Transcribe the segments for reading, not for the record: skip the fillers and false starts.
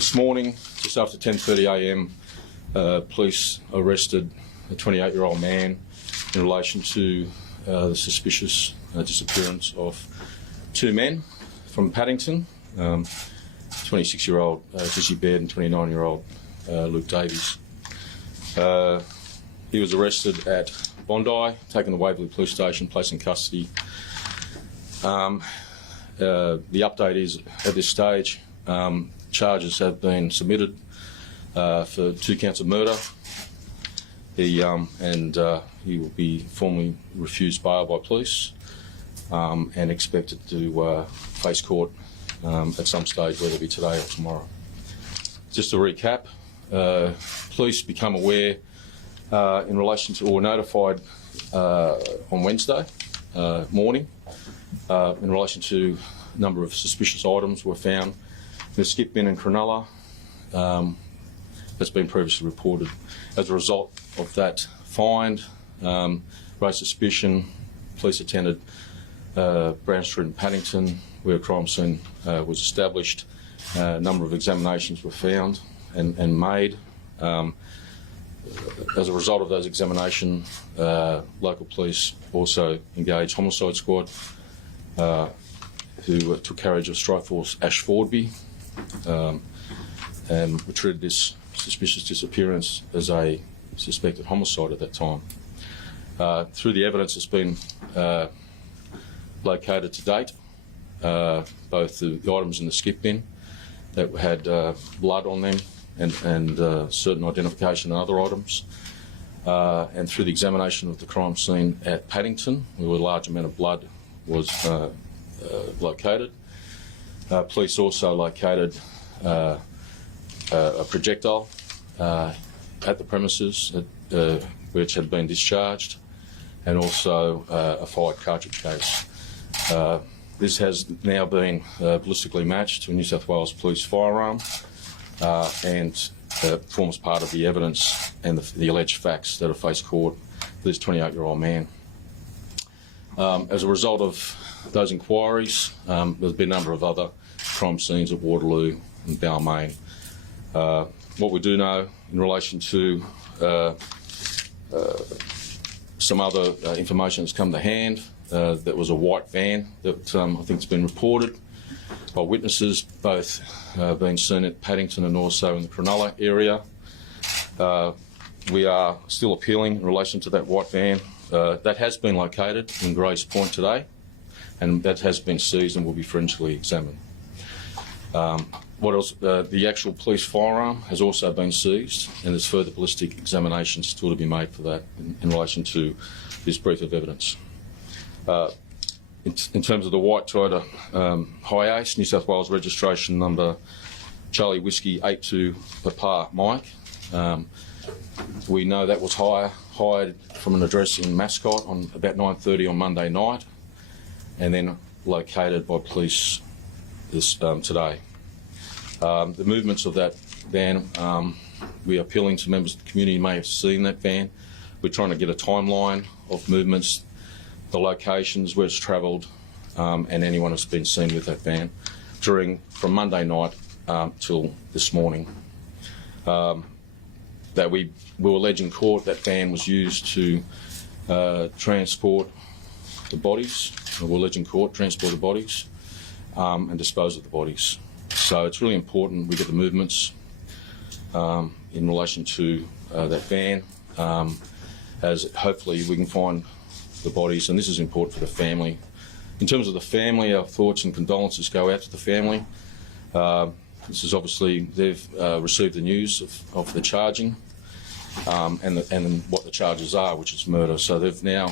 This morning, just after 10:30 a.m, police arrested a 28-year-old man in relation to the suspicious disappearance of two men from Paddington, 26-year-old Jesse Baird and 29-year-old Luke Davies. He was arrested at Bondi, taken to Waverley Police Station, placed in custody. The update is, at this stage, charges have been submitted for 2 counts of murder. He will be formally refused bail by police and expected to face court at some stage, whether it be today or tomorrow. Just to recap, police become aware in relation to, or notified on Wednesday morning in relation to a number of suspicious items were found in the skip bin in Cronulla. That's been previously reported. As a result of that find, raised suspicion, police attended Brown Street in Paddington, where a crime scene was established. A number of examinations were found and made. As a result of those examinations, local police also engaged homicide squad, who took carriage of strike force Ash Fordby, and we treated this suspicious disappearance as a suspected homicide at that time. Through the evidence that's been located to date, both the items in the skip bin that had blood on them and certain identification and other items, and through the examination of the crime scene at Paddington, where a large amount of blood was located. Police also located a projectile at the premises which had been discharged, and also a fired cartridge case. This has now been ballistically matched to a New South Wales Police firearm and forms part of the evidence and the alleged facts that have faced court for this 28-year-old man. As a result of those inquiries, there's been a number of other crime scenes at Waterloo and Balmain. What we do know in relation to some other information that's come to hand, that was a white van that I think has been reported by witnesses, both being seen at Paddington and also in the Cronulla area. We are still appealing in relation to that white van. That has been located in Grace Point today, and that has been seized and will be forensically examined. What else? The actual police firearm has also been seized, and there's further ballistic examinations still to be made for that in relation to this brief of evidence. In terms of the white Toyota Hiace, New South Wales registration number Charlie Whiskey 82 Papa Mike, we know that was hired from an address in Mascot on about 9:30 on Monday night, and then located by police today. The movements of that van, we are appealing to members of the community who may have seen that van. We're trying to get a timeline of movements, the locations where it's travelled, and anyone who's been seen with that van from Monday night till this morning. That we will allege in court that van was used to transport the bodies. We'll allege in court transport the bodies and dispose of the bodies. So it's really important we get the movements in relation to that van, as hopefully we can find the bodies, and this is important for the family. In terms of the family, our thoughts and condolences go out to the family. This is obviously, they've received the news of the charging and what the charges are, which is murder. So they're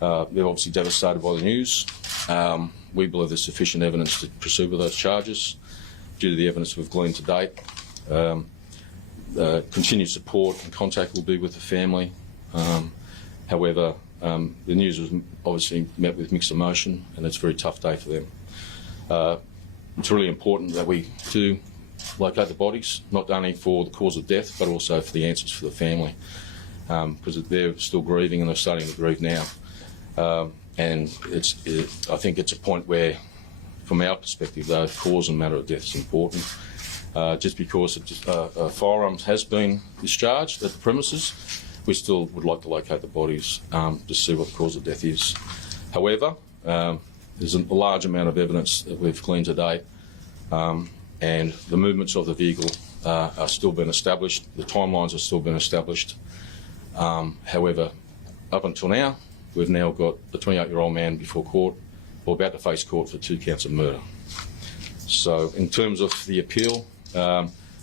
obviously devastated by the news. We believe there's sufficient evidence to proceed with those charges due to the evidence we've gleaned to date. Continued support and contact will be with the family. However, the news was obviously met with mixed emotion, and it's a very tough day for them. It's really important that we do locate the bodies, not only for the cause of death, but also for the answers for the family, because they're still grieving and they're starting to grieve now. And I think it's a point where, from our perspective, though, cause and matter of death is important, Just because a firearm has been discharged at the premises, we still would like to locate the bodies to see what the cause of death is. However, there's a large amount of evidence that we've gleaned to date, and the movements of the vehicle are still being established. The timelines are still being established. However, up until now, we've now got the 28-year-old man before court, or about to face court for 2 counts of murder. So in terms of the appeal,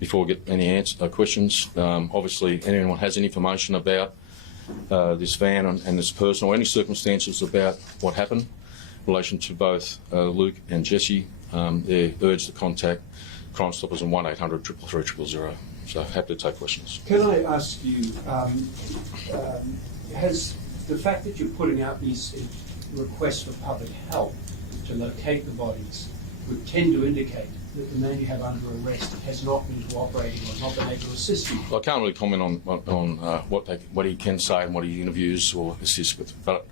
before we get any questions, obviously anyone has any information about this van and this person, or any circumstances about what happened in relation to both Luke and Jesse, they're urged to contact Crime Stoppers on 1800 333 000. So happy to take questions. Can I ask you, has the fact that you're putting out these requests for public help to locate the bodies would tend to indicate that the man you have under arrest has not been cooperating or not been able to assist you? I can't really comment on what he can say and what he interviews or assists with, but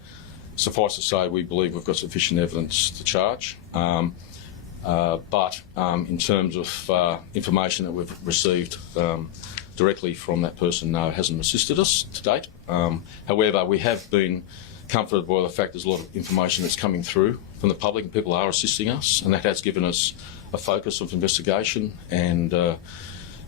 suffice to say, we believe we've got sufficient evidence to charge. But in terms of information that we've received directly from that person, no, it hasn't assisted us to date. However, we have been comforted by the fact there's a lot of information that's coming through from the public and people are assisting us, and that has given us a focus of investigation. And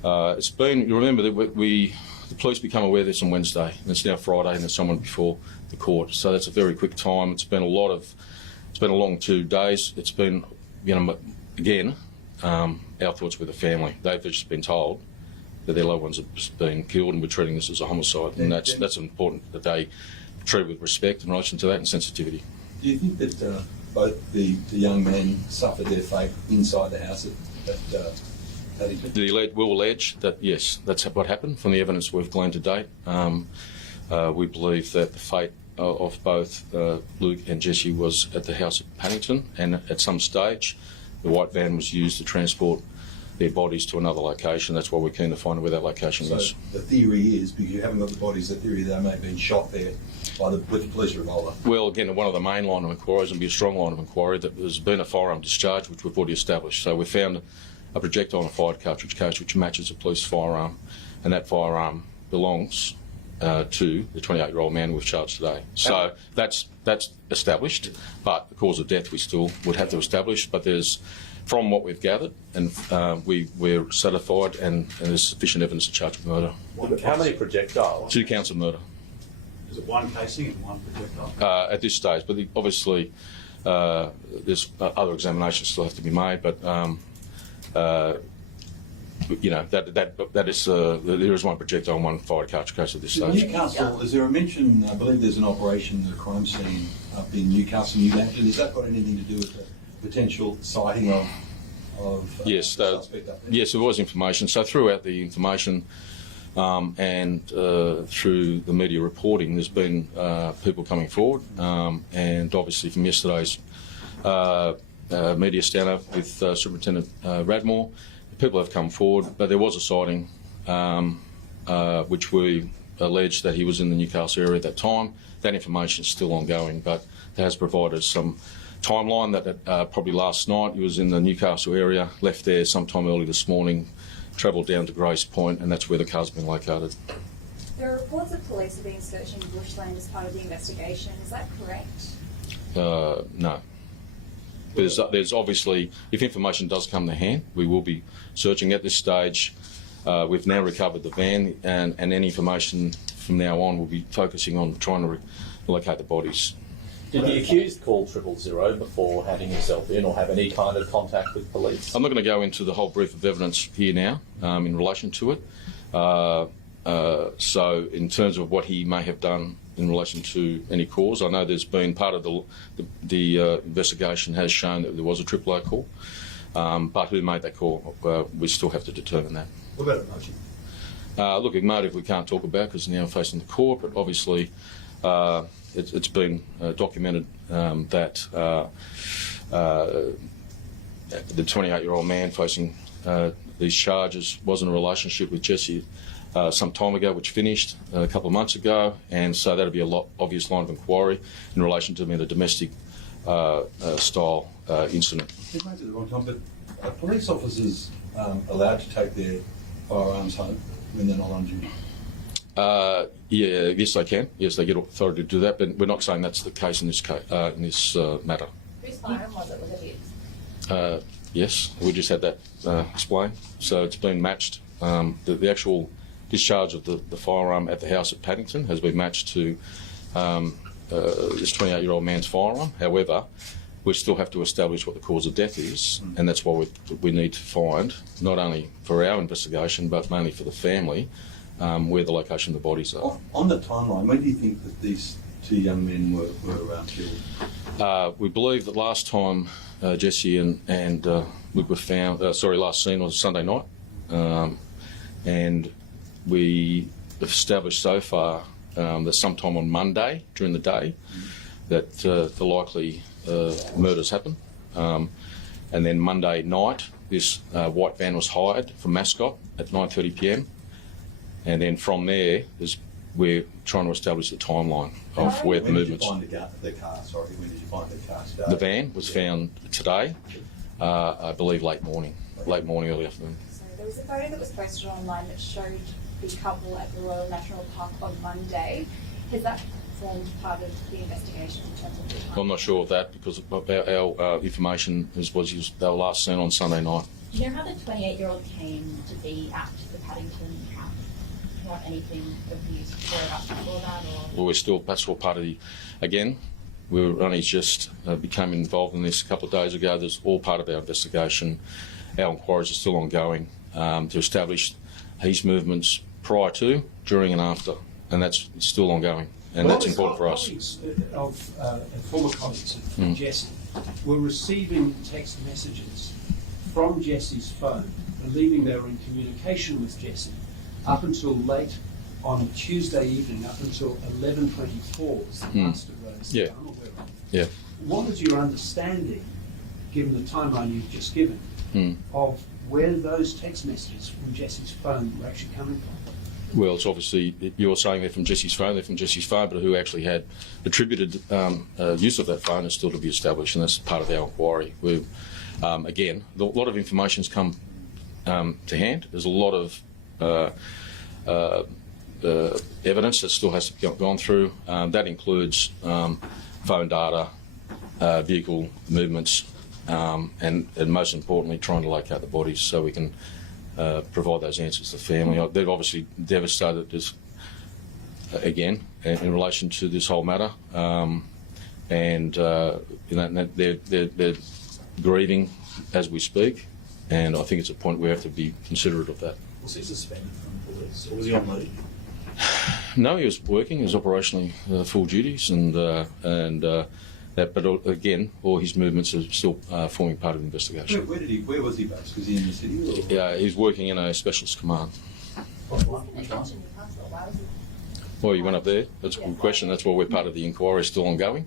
it's been, you remember that the police become aware of this on Wednesday, and it's now Friday, and there's someone before the court. So that's a very quick time. It's been a long 2 days. It's been, again, our thoughts with the family. They've just been told that their loved ones have been killed, and we're treating this as a homicide, and that's important that they treat with respect in relation to that and sensitivity. Do you think that both the young men suffered their fate inside the house at We'll allege that, yes, that's what happened from the evidence we've gleaned to date. We believe that the fate of both Luke and Jesse was at the house at Paddington, and at some stage the white van was used to transport their bodies to another location. That's why we're keen to find out where that location is. So the theory is, because you haven't got the bodies, the theory they may have been shot there with the police revolver. Well, again, one of the main line of inquiries, and be a strong line of inquiry, that there's been a firearm discharge, which we've already established. So we found a projectile and a fired cartridge case which matches a police firearm, and that firearm belongs to the 28-year-old man we've charged today. So that's established, but the cause of death we still would have to establish. But there's, from what we've gathered, and we're satisfied, and there's sufficient evidence to charge with murder. How many projectiles? 2 counts of murder. Is it one casing and one projectile? At this stage, but obviously there's other examinations still have to be made, but that is there is one projectile and one fired cartridge case at this stage. Newcastle, is there a mention, I believe there's an operation, the crime scene up in Newcastle, Newhampton, has that got anything to do with the potential sighting of yes, suspect up there? yes, there was information. So throughout the information and through the media reporting, there's been people coming forward, and obviously from yesterday's media stand-up with Superintendent Radmore, people have come forward, but there was a sighting which we alleged that he was in the Newcastle area at that time. That information is still ongoing, but it has provided some timeline that probably last night he was in the Newcastle area, left there sometime early this morning, travelled down to Grace Point, and that's where the car's been located. There are reports that police have been searching bushland as part of the investigation. Is that correct? No. There's obviously, if information does come to hand, we will be searching. At this stage. We've now recovered the van, and any information from now on will be focusing on trying to locate the bodies. Did the accused call 000 before having himself in, or have any kind of contact with police? I'm not going to go into the whole brief of evidence here now in relation to it. So in terms of what he may have done in relation to any cause, I know there's been part of the investigation has shown that there was a triple O call, but who made that call, we still have to determine that. What about a motive? Look, a motive we can't talk about because now facing the court, but obviously it's been documented that the 28-year-old man facing these charges was in a relationship with Jesse some time ago, which finished a couple of months ago, and so that'll be a obvious line of inquiry in relation to a domestic style incident. It might be the wrong time, but police officers allowed to take their firearms home when they're not on duty? Yes, they can. Yes, they get authority to do that, but we're not saying that's the case in this matter. Whose firearm was it? Was it his? Yes, we just had that explained. So it's been matched. The actual discharge of the firearm at the house at Paddington has been matched to this 28-year-old man's firearm. However, we still have to establish what the cause of death is, and that's why we need to find, not only for our investigation, but mainly for the family, where the location of the bodies are. On the timeline, when do you think that these two young men were killed? We believe that last time Jesse and Luke were found, last seen was Sunday night, and we have established so far that sometime on Monday during the day that the likely murders happened. And then Monday night, this white van was hired from Mascot at 9:30 p.m. And then from there, we're trying to establish the timeline of where the movements. When did you find the car? Sorry, when did you find the car? Today? The van was found today, I believe late morning, early afternoon. So there was a photo that was posted online that showed the couple at the Royal National Park on Monday. Has that formed part of the investigation in terms of the time? I'm not sure of that because our information was they were last seen on Sunday night. Do you know how the 28-year-old came to be at the Paddington house? Do you have anything of news whereabouts before that? Or? Well, that's all part of again, we were only just became involved in this a couple of days ago. There's all part of our investigation. Our inquiries are still ongoing to establish his movements prior to, during and after, and that's still ongoing. And that's important for us. Former colleagues of Jesse were receiving text messages from Jesse's phone, believing they were in communication with Jesse, up until late on Tuesday evening, up until 11:24, was the last of those that I'm aware of. Yeah. What is your understanding, given the timeline you've just given, of where those text messages from Jesse's phone were actually coming from? Well, it's obviously, you're saying they're from Jesse's phone, but who actually had attributed use of that phone is still to be established, and that's part of our inquiry. Again, a lot of information's come to hand. There's a lot of evidence that still has to be gone through. That includes phone data, vehicle movements, and most importantly, trying to locate the bodies so we can provide those answers to the family. They've obviously devastated this, again, in relation to this whole matter, and they're grieving as we speak, and I think it's a point we have to be considerate of that. Was he suspended from police, or was he on leave? No, he was working. He was operationally full duties, and that. But again, all his movements are still forming part of the investigation. Where was he based? Was he in the city? Or? Yeah, he's working in a specialist command. Why was he? Well, you went up there. That's a good question. That's why we're part of the inquiry, still ongoing.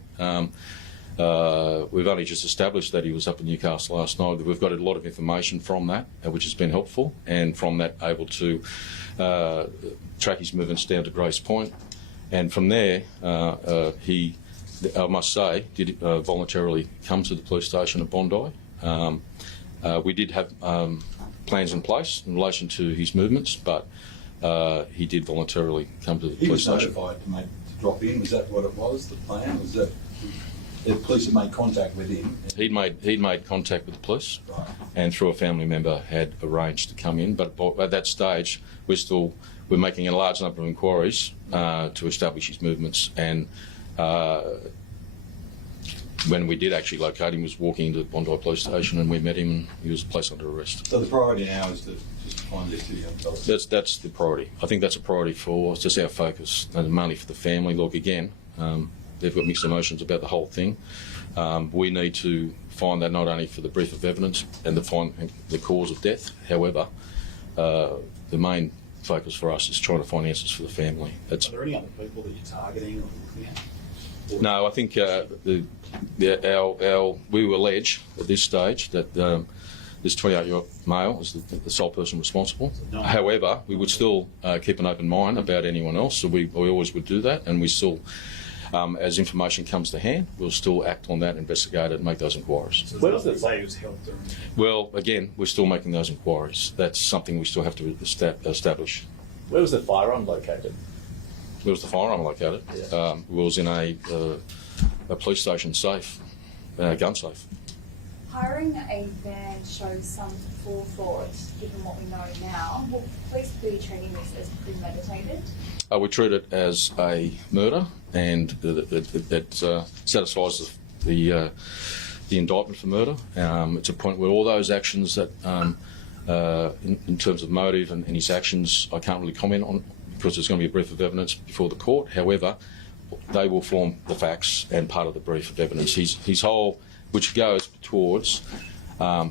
We've only just established that he was up in Newcastle last night. We've got a lot of information from that, which has been helpful, and from that able to track his movements down to Grace Point. And from there, he, I must say, did voluntarily come to the police station at Bondi. We did have plans in place in relation to his movements, but he did voluntarily come to the police station. He was notified to drop in. Was that what it was, the plan? Was that the police had made contact with him? He'd made contact with the police, right, and through a family member had arranged to come in. But at that stage, we're making a large number of inquiries to establish his movements. And when we did actually locate him, he was walking into the Bondi police station, and we met him, and he was placed under arrest. So the priority now is to just find these two young fellas? That's the priority. I think that's a priority for us. Just our focus, and mainly for the family. Look, again, they've got mixed emotions about the whole thing. We need to find that not only for the brief of evidence and to find the cause of death. However, the main focus for us is trying to find answers for the family. Are there any other people that you're targeting or looking at? No, I think we allege at this stage that this 28-year-old male is the sole person responsible. However, we would still keep an open mind about anyone else, so we always would do that, and we still as information comes to hand, we'll still act on that, investigate it, and make those inquiries. So Where does was it it? say he was held during? Well, again, we're still making those inquiries. That's something we still have to establish. Where was the firearm located? Where was the firearm located? Yeah. It was in a police station safe, gun safe. Hiring a van shows some forethought, given what we know now. Will police be treating this as premeditated? We treat it as a murder, and it satisfies the indictment for murder. It's a point where all those actions that, in terms of motive and his actions, I can't really comment on because there's going to be a brief of evidence before the court. However, they will form the facts and part of the brief of evidence. His whole, which goes towards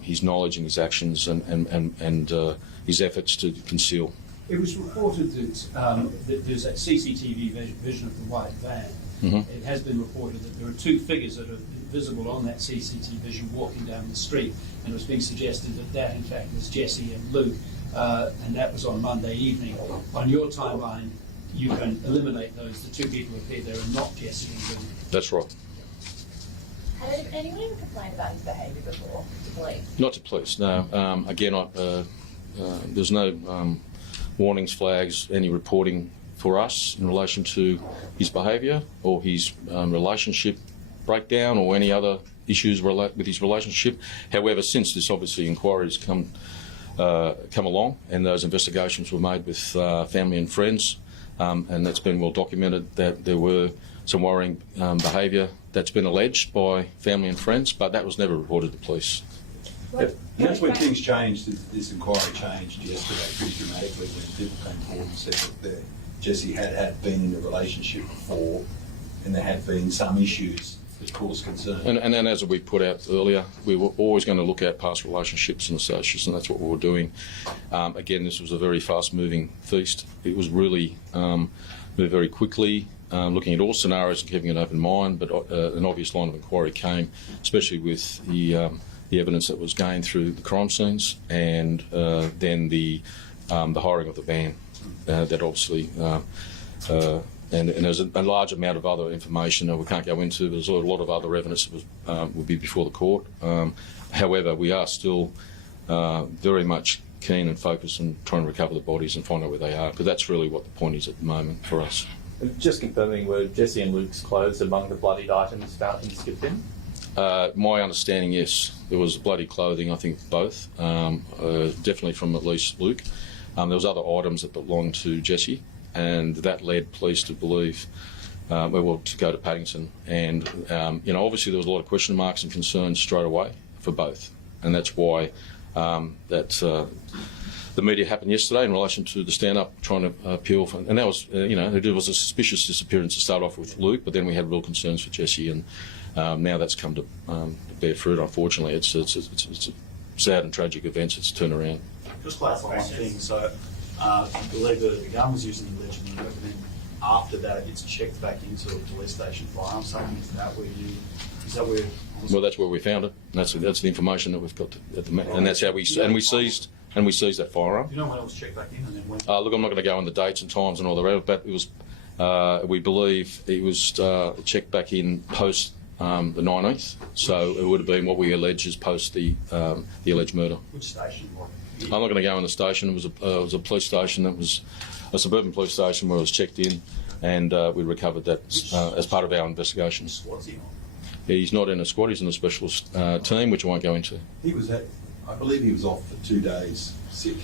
his knowledge and his actions and his efforts to conceal. It was reported that there's that CCTV vision of the white van. Mm-hmm. It has been reported that there are two figures that are visible on that CCTV vision walking down the street, and it was being suggested that in fact was Jesse and Luke, and that was on Monday evening. On your timeline, you can eliminate those. The two people who appear there are not Jesse and Luke. That's right. Had anyone ever complained about his behaviour before to police? Not to police, no. Again, there's no warnings, flags, any reporting for us in relation to his behaviour or his relationship breakdown or any other issues with his relationship. However, since this obviously inquiry's come along and those investigations were made with family and friends, and that's been well documented that there were some worrying behaviour that's been alleged by family and friends, but that was never reported to police. That's when things changed. This inquiry changed yesterday pretty dramatically when people came forward and said that Jesse had been in a relationship before and there had been some issues that caused concern. And then, as we put out earlier, we were always going to look at past relationships and associates, and that's what we were doing. Again, this was a very fast-moving feast. It was really moved very quickly, looking at all scenarios and keeping an open mind, but an obvious line of inquiry came, especially with the evidence that was gained through the crime scenes and then the hiring of the van. That obviously... And there's a large amount of other information that we can't go into. There's a lot of other evidence that would be before the court. However, we are still very much keen and focused on trying to recover the bodies and find out where they are, because that's really what the point is at the moment for us. Just confirming, were Jesse and Luke's clothes among the bloodied items found in the skip bin? My understanding, yes. There was bloody clothing, I think both, definitely from at least Luke. There was other items that belonged to Jesse, and that led police to believe, to go to Paddington. And, obviously there was a lot of question marks and concerns straight away for both. And that's why the media happened yesterday in relation to the stand-up trying to appeal for, and that was, there was a suspicious disappearance to start off with Luke, but then we had real concerns for Jesse, and now that's come to bear fruit, unfortunately. It's a sad and tragic event. It's turned around. Just clarify one thing. So, I believe the gun was used in the alleged murder, but then after that, it's checked back into a police station firearm. So, is that where? Well, that's where we found it. And that's the information that we've got at the moment, and that's how we seized that firearm. Do you know when it was checked back in and then when? Look, I'm not going to go on the dates and times and all the rest, but it was. We believe it was checked back in post the 19th, so it would have been what we allege is post the alleged murder. Which station? I'm not going to go in the station. It was a police station that was a suburban police station where it was checked in, and we recovered that as part of our investigation. What's he on? He's not in a squad. He's in a specialist team, which I won't go into. I believe he was off for 2 days sick.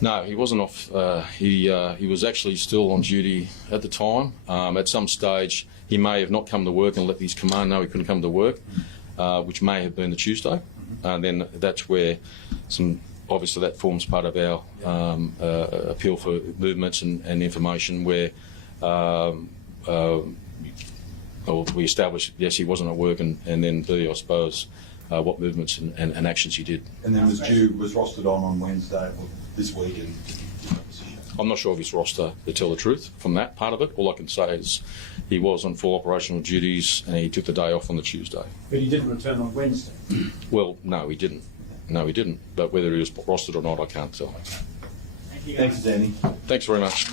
No, he wasn't off. He was actually still on duty at the time. At some stage, he may have not come to work and let his command know he couldn't come to work, which may have been the Tuesday. And then that's where obviously that forms part of our appeal for movements and information where we established, yes, he wasn't at work, and then B, I suppose, what movements and actions he did. And then was rostered on Wednesday this week. And I'm not sure of his roster, to tell the truth, from that part of it. All I can say is he was on full operational duties and he took the day off on the Tuesday. But he didn't return on Wednesday. Well, no, he didn't. But whether he was rostered or not, I can't tell. Thanks, Danny. Thanks very much.